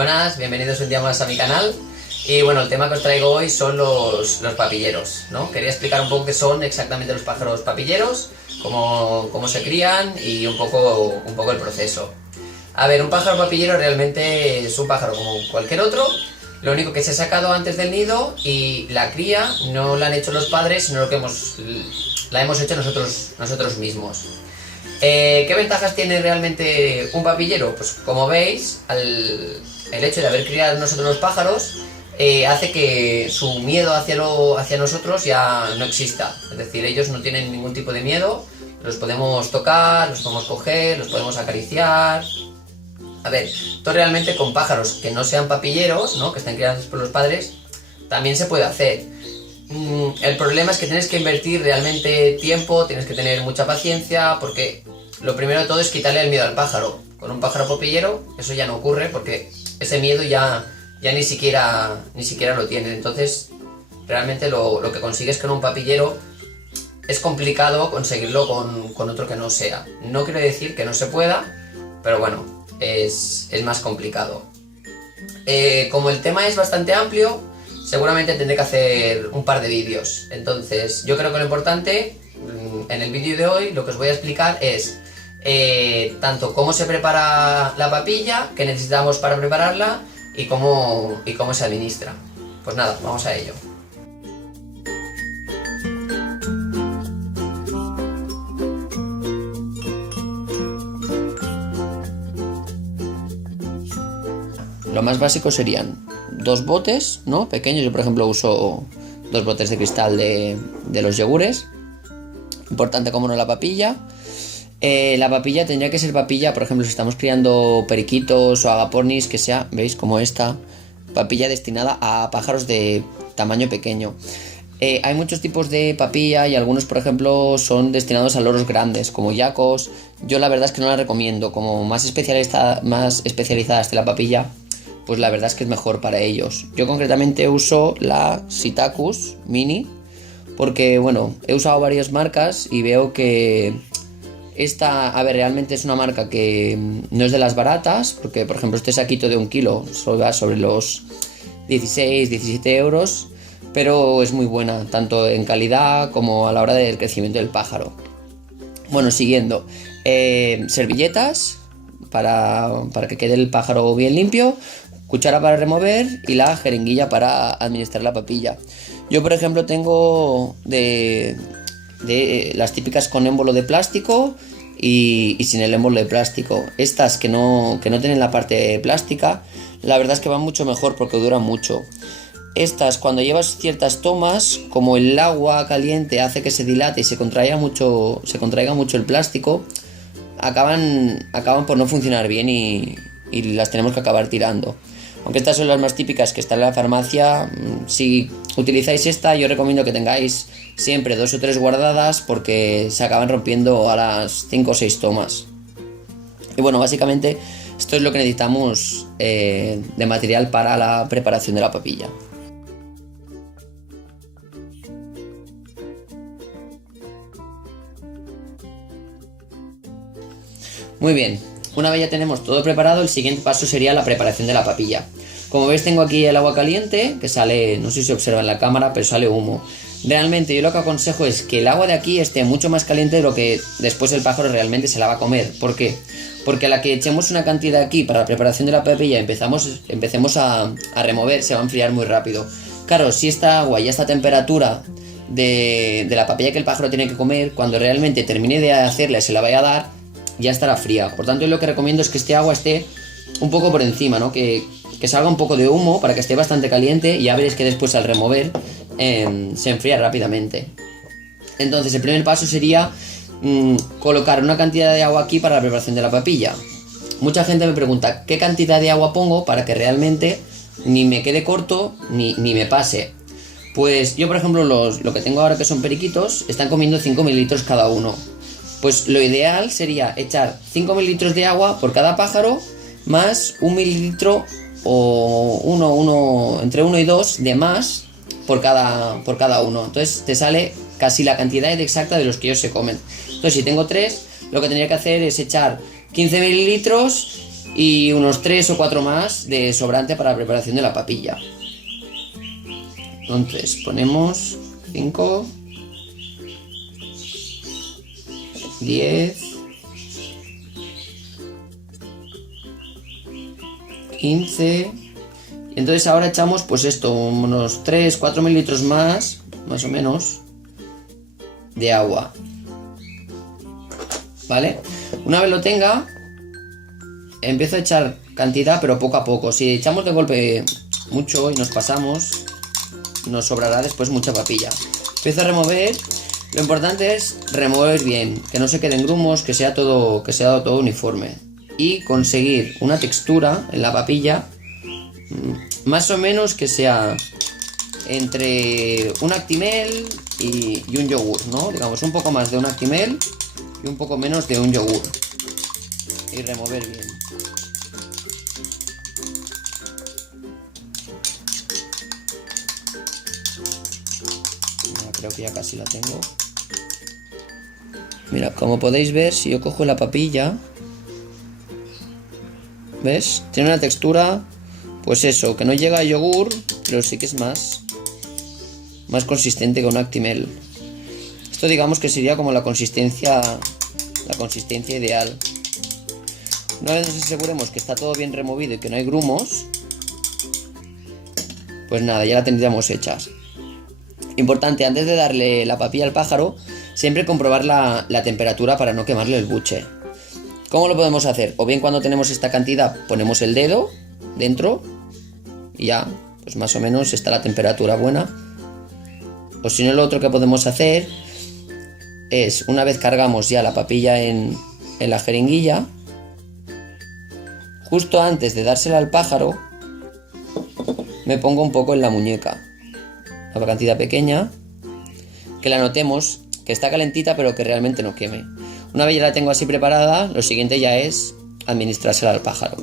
Buenas, bienvenidos un día más a mi canal. Y bueno, el tema que os traigo hoy son los papilleros, ¿no? Quería explicar un poco qué son exactamente los pájaros papilleros, cómo se crían y un poco el proceso. A ver, un pájaro papillero realmente es un pájaro como cualquier otro, lo único que se ha sacado antes del nido y la cría no la han hecho los padres, sino que la hemos hecho nosotros mismos. ¿Qué ventajas tiene realmente un papillero? Pues como veis, el hecho de haber criado nosotros los pájaros hace que su miedo hacia nosotros ya no exista. Es decir, ellos no tienen ningún tipo de miedo, los podemos tocar, los podemos coger, los podemos acariciar. A ver, esto realmente con pájaros que no sean papilleros, ¿no? Que estén criados por los padres, también se puede hacer. El problema es que tienes que invertir realmente tiempo, tienes que tener mucha paciencia, porque lo primero de todo es quitarle el miedo al pájaro. Con un pájaro papillero eso ya no ocurre, porque ese miedo ya ni siquiera lo tienen. Entonces realmente lo que consigues con un papillero es complicado conseguirlo con otro que no sea. No quiere decir que no se pueda, pero bueno, es más complicado. Como el tema es bastante amplio, seguramente tendré que hacer un par de vídeos. Entonces yo creo que lo importante en el vídeo de hoy, lo que os voy a explicar es tanto cómo se prepara la papilla, qué necesitamos para prepararla y cómo se administra. Pues nada, vamos a ello. Lo más básico serían dos botes, ¿no? Pequeños. Yo por ejemplo uso dos botes de cristal de los yogures. Importante como no la papilla. La papilla tendría que ser papilla, por ejemplo, si estamos criando periquitos o agapornis, que sea, ¿veis? Como esta papilla destinada a pájaros de tamaño pequeño. Hay muchos tipos de papilla y algunos, por ejemplo, son destinados a loros grandes, como yacos. Yo la verdad es que no la recomiendo, como más especializada esté la papilla, pues la verdad es que es mejor para ellos. Yo concretamente uso la Psittacus Mini, porque bueno, he usado varias marcas y veo que esta, a ver, realmente es una marca que no es de las baratas, porque por ejemplo este saquito de 1 kilo solo va sobre los 16-17 euros, pero es muy buena, tanto en calidad como a la hora del crecimiento del pájaro. Bueno, siguiendo, servilletas para que quede el pájaro bien limpio, cuchara para remover y la jeringuilla para administrar la papilla. Yo por ejemplo tengo de las típicas con émbolo de plástico y sin el émbolo de plástico. Estas que no tienen la parte plástica, la verdad es que van mucho mejor porque duran mucho. Estas, cuando llevas ciertas tomas, como el agua caliente hace que se dilate y se contraiga mucho el plástico, acaban por no funcionar bien y las tenemos que acabar tirando. Aunque estas son las más típicas que están en la farmacia, si utilizáis esta yo recomiendo que tengáis siempre 2 o 3 guardadas, porque se acaban rompiendo a las 5 o 6 tomas. Y bueno, básicamente esto es lo que necesitamos de material para la preparación de la papilla. Muy bien, una vez ya tenemos todo preparado, el siguiente paso sería la preparación de la papilla. Como veis tengo aquí el agua caliente, que sale, no sé si se observa en la cámara, pero sale humo. Realmente yo lo que aconsejo es que el agua de aquí esté mucho más caliente de lo que después el pájaro realmente se la va a comer. ¿Por qué? Porque a la que echemos una cantidad aquí para la preparación de la papilla y empecemos a remover, se va a enfriar muy rápido. Claro, si esta agua y esta temperatura de la papilla que el pájaro tiene que comer, cuando realmente termine de hacerla y se la vaya a dar, ya estará fría. Por tanto, yo lo que recomiendo es que este agua esté un poco por encima, ¿no? Que salga un poco de humo para que esté bastante caliente, y ya veréis que después al remover se enfría rápidamente. Entonces el primer paso sería colocar una cantidad de agua aquí para la preparación de la papilla. Mucha gente me pregunta qué cantidad de agua pongo para que realmente ni me quede corto ni me pase. Pues yo por ejemplo lo que tengo ahora, que son periquitos, están comiendo 5 mililitros cada uno. Pues lo ideal sería echar 5 mililitros de agua por cada pájaro, más 1 mililitro o entre 1 y 2 de más por cada uno. Entonces te sale casi la cantidad exacta de los que ellos se comen. Entonces si tengo 3, lo que tendría que hacer es echar 15 mililitros y unos 3 o 4 más de sobrante para la preparación de la papilla. Entonces ponemos 5, 10, 15. Y entonces ahora echamos pues esto, unos 3-4 mililitros más o menos, de agua. ¿Vale? Una vez lo tenga, empiezo a echar cantidad, pero poco a poco. Si echamos de golpe mucho y nos pasamos, nos sobrará después mucha papilla. Empiezo a remover. Lo importante es remover bien, que no se queden grumos, que sea todo uniforme. Y conseguir una textura en la papilla, más o menos que sea entre un Actimel y un yogur, ¿no? Digamos, un poco más de un Actimel y un poco menos de un yogur. Y remover bien. Creo que ya casi la tengo. Mira, como podéis ver, si yo cojo la papilla, ¿ves? Tiene una textura, pues eso, que no llega a yogur, pero sí que es más consistente que un Actimel. Esto digamos que sería como la consistencia ideal. Una vez nos aseguremos que está todo bien removido y que no hay grumos, pues nada, ya la tendríamos hechas. Importante, antes de darle la papilla al pájaro, siempre comprobar la temperatura para no quemarle el buche. ¿Cómo lo podemos hacer? O bien cuando tenemos esta cantidad ponemos el dedo dentro y ya, pues más o menos está la temperatura buena. O si no, lo otro que podemos hacer es, una vez cargamos ya la papilla en la jeringuilla, justo antes de dársela al pájaro, me pongo un poco en la muñeca. Una cantidad pequeña, que la notemos que está calentita pero que realmente no queme. Una vez ya la tengo así preparada, lo siguiente ya es administrársela al pájaro.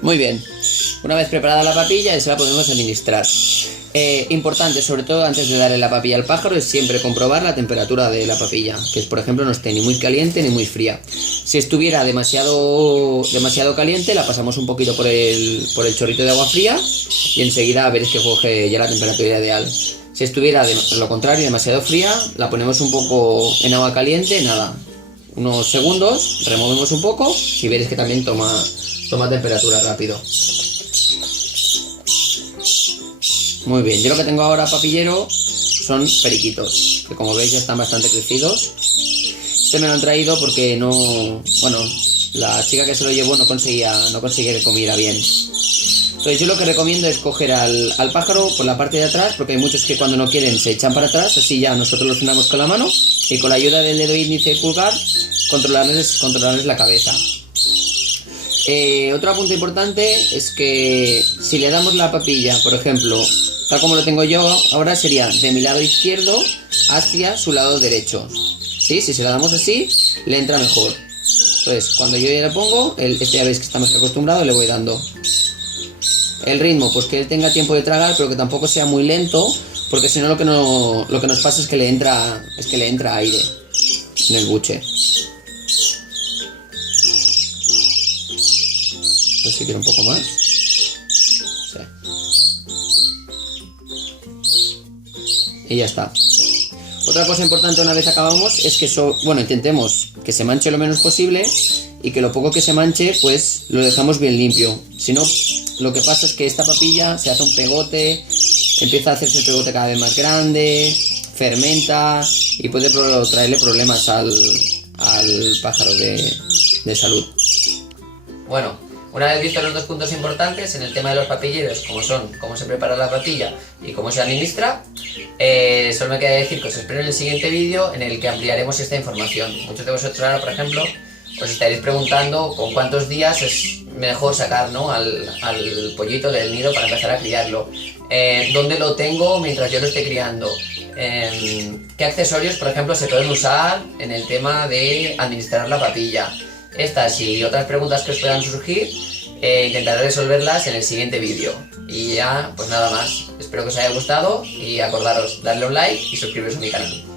Muy bien, una vez preparada la papilla ya se la podemos administrar. Importante, sobre todo antes de darle la papilla al pájaro, es siempre comprobar la temperatura de la papilla, que es, por ejemplo, no esté ni muy caliente ni muy fría. Si estuviera demasiado caliente, la pasamos un poquito por el chorrito de agua fría y enseguida veréis que coge ya la temperatura ideal. Si estuviera lo contrario, demasiado fría, la ponemos un poco en agua caliente, nada, unos segundos, removemos un poco y veréis que también toma temperatura rápido. Muy bien, yo lo que tengo ahora papillero son periquitos, que como veis ya están bastante crecidos. Este me lo han traído porque la chica que se lo llevó no conseguía que comiera bien. Entonces yo lo que recomiendo es coger al pájaro por la parte de atrás, porque hay muchos que cuando no quieren se echan para atrás, así ya nosotros lo frenamos con la mano y con la ayuda del dedo índice y pulgar controlarles la cabeza. Otro punto importante es que si le damos la papilla, por ejemplo, tal como lo tengo yo ahora, sería de mi lado izquierdo hacia su lado derecho. ¿Sí? Si se la damos así, le entra mejor. Entonces, cuando yo ya le pongo, ya veis que está más acostumbrado, le voy dando. El ritmo, pues que él tenga tiempo de tragar, pero que tampoco sea muy lento, porque si no lo que nos pasa es que le entra aire en el buche. A ver si quiero un poco más. Sí. Y ya está. Otra cosa importante una vez acabamos es que intentemos que se manche lo menos posible y que lo poco que se manche pues lo dejamos bien limpio. Si no, lo que pasa es que esta papilla se hace un pegote, empieza a hacerse el pegote cada vez más grande, fermenta y puede traerle problemas al pájaro de salud. Bueno, una vez visto los dos puntos importantes en el tema de los papilleros, como son cómo se prepara la papilla y cómo se administra, solo me queda decir que os espero en el siguiente vídeo en el que ampliaremos esta información. Muchos de vosotros ahora, por ejemplo, os estaréis preguntando con cuántos días es mejor sacar, ¿no?, al pollito del nido para empezar a criarlo. ¿Dónde lo tengo mientras yo lo esté criando? ¿Qué accesorios, por ejemplo, se pueden usar en el tema de administrar la papilla? Estas y otras preguntas que os puedan surgir, intentaré resolverlas en el siguiente vídeo. Y ya, pues nada más. Espero que os haya gustado y acordaros, darle un like y suscribiros a mi canal.